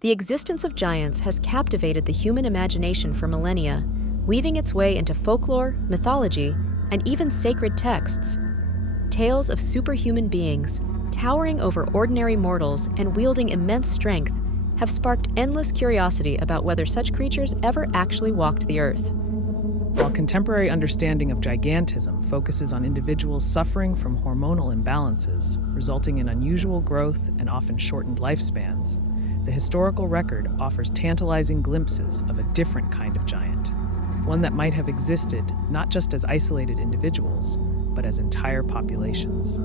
The existence of giants has captivated the human imagination for millennia, weaving its way into folklore, mythology, and even sacred texts. Tales of superhuman beings, towering over ordinary mortals and wielding immense strength, have sparked endless curiosity about whether such creatures ever actually walked the earth. While contemporary understanding of gigantism focuses on individuals suffering from hormonal imbalances, resulting in unusual growth and often shortened lifespans, the historical record offers tantalizing glimpses of a different kind of giant, one that might have existed not just as isolated individuals, but as entire populations.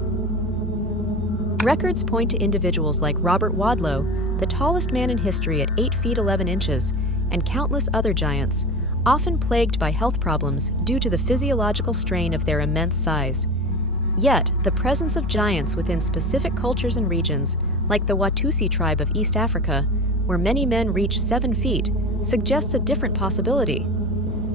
Records point to individuals like Robert Wadlow, the tallest man in history at 8 feet 11 inches, and countless other giants, often plagued by health problems due to the physiological strain of their immense size. Yet, the presence of giants within specific cultures and regions, like the Watusi tribe of East Africa, where many men reach 7 feet, suggests a different possibility.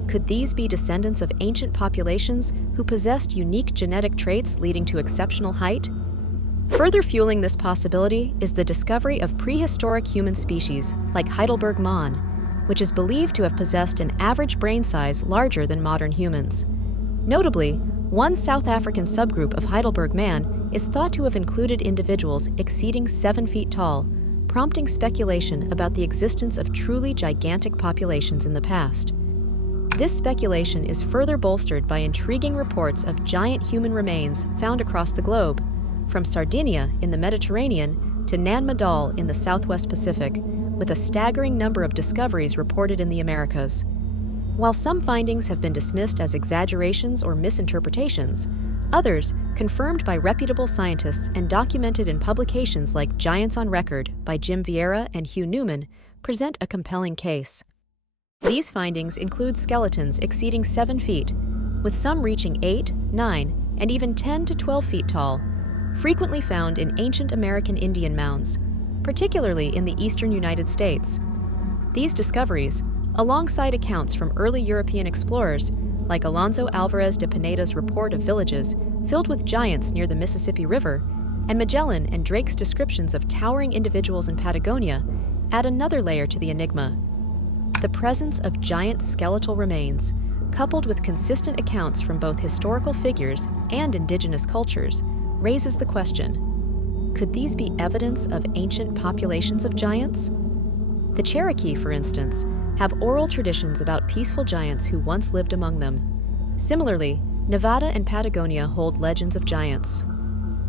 Could these be descendants of ancient populations who possessed unique genetic traits leading to exceptional height? Further fueling this possibility is the discovery of prehistoric human species like Heidelberg Man, which is believed to have possessed an average brain size larger than modern humans. Notably, one South African subgroup of Heidelberg Man is thought to have included individuals exceeding 7 feet tall, prompting speculation about the existence of truly gigantic populations in the past. This speculation is further bolstered by intriguing reports of giant human remains found across the globe, from Sardinia in the Mediterranean to Nan Madol in the Southwest Pacific, with a staggering number of discoveries reported in the Americas. While some findings have been dismissed as exaggerations or misinterpretations, others, confirmed by reputable scientists and documented in publications like Giants on Record by Jim Vieira and Hugh Newman, present a compelling case. These findings include skeletons exceeding 7 feet, with some reaching 8, 9, and even 10 to 12 feet tall, frequently found in ancient American Indian mounds, particularly in the eastern United States. These discoveries, alongside accounts from early European explorers like Alonso Alvarez de Pineda's report of villages filled with giants near the Mississippi River, and Magellan and Drake's descriptions of towering individuals in Patagonia, add another layer to the enigma. The presence of giant skeletal remains, coupled with consistent accounts from both historical figures and indigenous cultures, raises the question: could these be evidence of ancient populations of giants? The Cherokee, for instance, have oral traditions about peaceful giants who once lived among them. Similarly, Nevada and Patagonia hold legends of giants.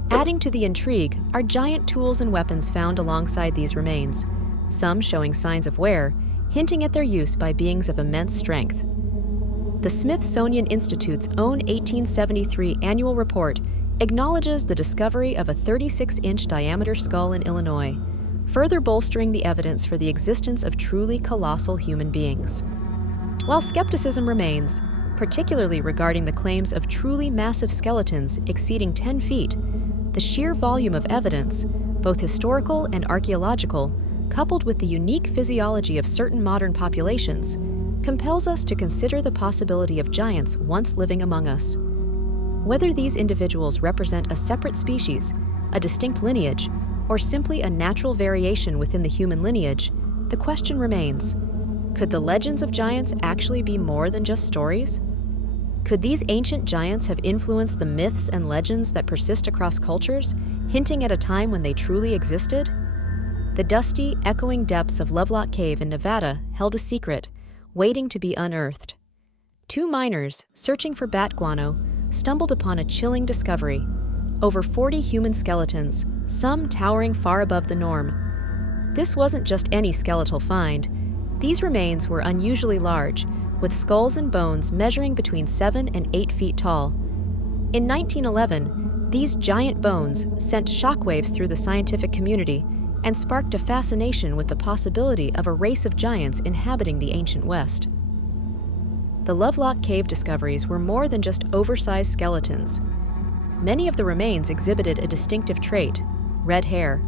Adding to the intrigue are giant tools and weapons found alongside these remains, some showing signs of wear, hinting at their use by beings of immense strength. The Smithsonian Institute's own 1873 annual report acknowledges the discovery of a 36-inch diameter skull in Illinois, further bolstering the evidence for the existence of truly colossal human beings. While skepticism remains, particularly regarding the claims of truly massive skeletons exceeding 10 feet, the sheer volume of evidence, both historical and archaeological, coupled with the unique physiology of certain modern populations, compels us to consider the possibility of giants once living among us. Whether these individuals represent a separate species, a distinct lineage, or simply a natural variation within the human lineage, the question remains: could the legends of giants actually be more than just stories? Could these ancient giants have influenced the myths and legends that persist across cultures, hinting at a time when they truly existed? The dusty, echoing depths of Lovelock Cave in Nevada held a secret, waiting to be unearthed. Two miners, searching for bat guano, stumbled upon a chilling discovery: over 40 human skeletons, some towering far above the norm. This wasn't just any skeletal find. These remains were unusually large, with skulls and bones measuring between 7 and 8 feet tall. In 1911, these giant bones sent shockwaves through the scientific community and sparked a fascination with the possibility of a race of giants inhabiting the ancient West. The Lovelock Cave discoveries were more than just oversized skeletons. Many of the remains exhibited a distinctive trait: red hair.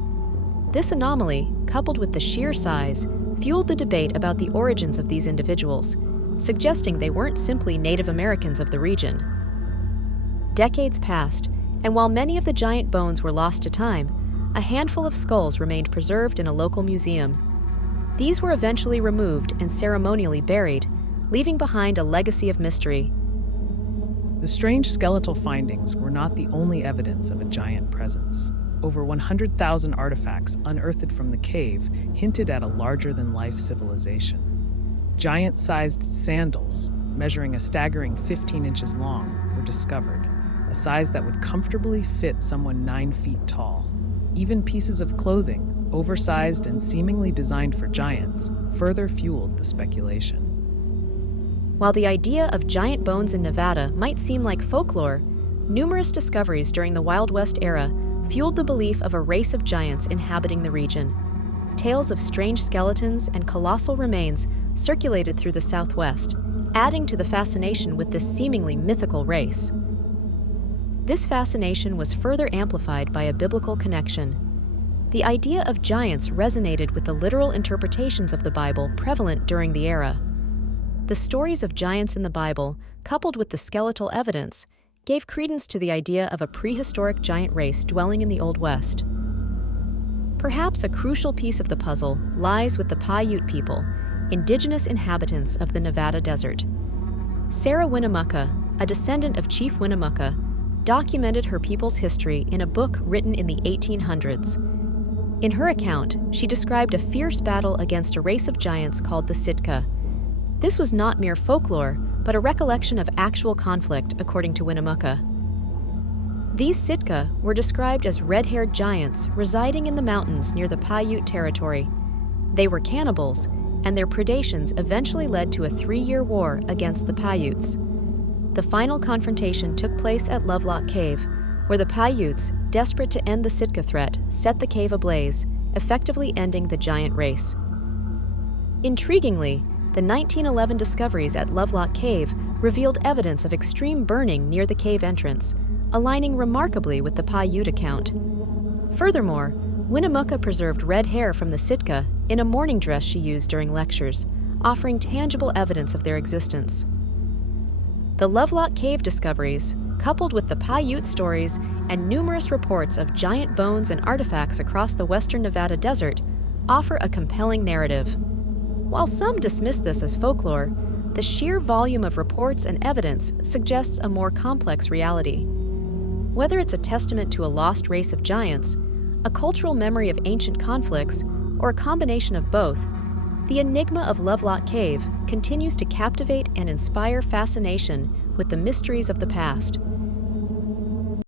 This anomaly, coupled with the sheer size, fueled the debate about the origins of these individuals, suggesting they weren't simply Native Americans of the region. Decades passed, and while many of the giant bones were lost to time, a handful of skulls remained preserved in a local museum. These were eventually removed and ceremonially buried, leaving behind a legacy of mystery. The strange skeletal findings were not the only evidence of a giant presence. Over 100,000 artifacts unearthed from the cave hinted at a larger-than-life civilization. Giant-sized sandals, measuring a staggering 15 inches long, were discovered, a size that would comfortably fit someone 9 feet tall. Even pieces of clothing, oversized and seemingly designed for giants, further fueled the speculation. While the idea of giant bones in Nevada might seem like folklore, numerous discoveries during the Wild West era fueled the belief of a race of giants inhabiting the region. Tales of strange skeletons and colossal remains circulated through the Southwest, adding to the fascination with this seemingly mythical race. This fascination was further amplified by a biblical connection. The idea of giants resonated with the literal interpretations of the Bible prevalent during the era. The stories of giants in the Bible, coupled with the skeletal evidence, gave credence to the idea of a prehistoric giant race dwelling in the Old West. Perhaps a crucial piece of the puzzle lies with the Paiute people, indigenous inhabitants of the Nevada desert. Sarah Winnemucca, a descendant of Chief Winnemucca, documented her people's history in a book written in the 1800s. In her account, she described a fierce battle against a race of giants called the Sitka. This was not mere folklore, but a recollection of actual conflict, according to Winnemucca. These Sitka were described as red-haired giants residing in the mountains near the Paiute territory. They were cannibals, and their predations eventually led to a 3-year war against the Paiutes. The final confrontation took place at Lovelock Cave, where the Paiutes, desperate to end the Sitka threat, set the cave ablaze, effectively ending the giant race. Intriguingly, the 1911 discoveries at Lovelock Cave revealed evidence of extreme burning near the cave entrance, aligning remarkably with the Paiute account. Furthermore, Winnemucca preserved red hair from the Sitka in a mourning dress she used during lectures, offering tangible evidence of their existence. The Lovelock Cave discoveries, coupled with the Paiute stories and numerous reports of giant bones and artifacts across the western Nevada desert, offer a compelling narrative. While some dismiss this as folklore, the sheer volume of reports and evidence suggests a more complex reality. Whether it's a testament to a lost race of giants, a cultural memory of ancient conflicts, or a combination of both, the enigma of Lovelock Cave continues to captivate and inspire fascination with the mysteries of the past.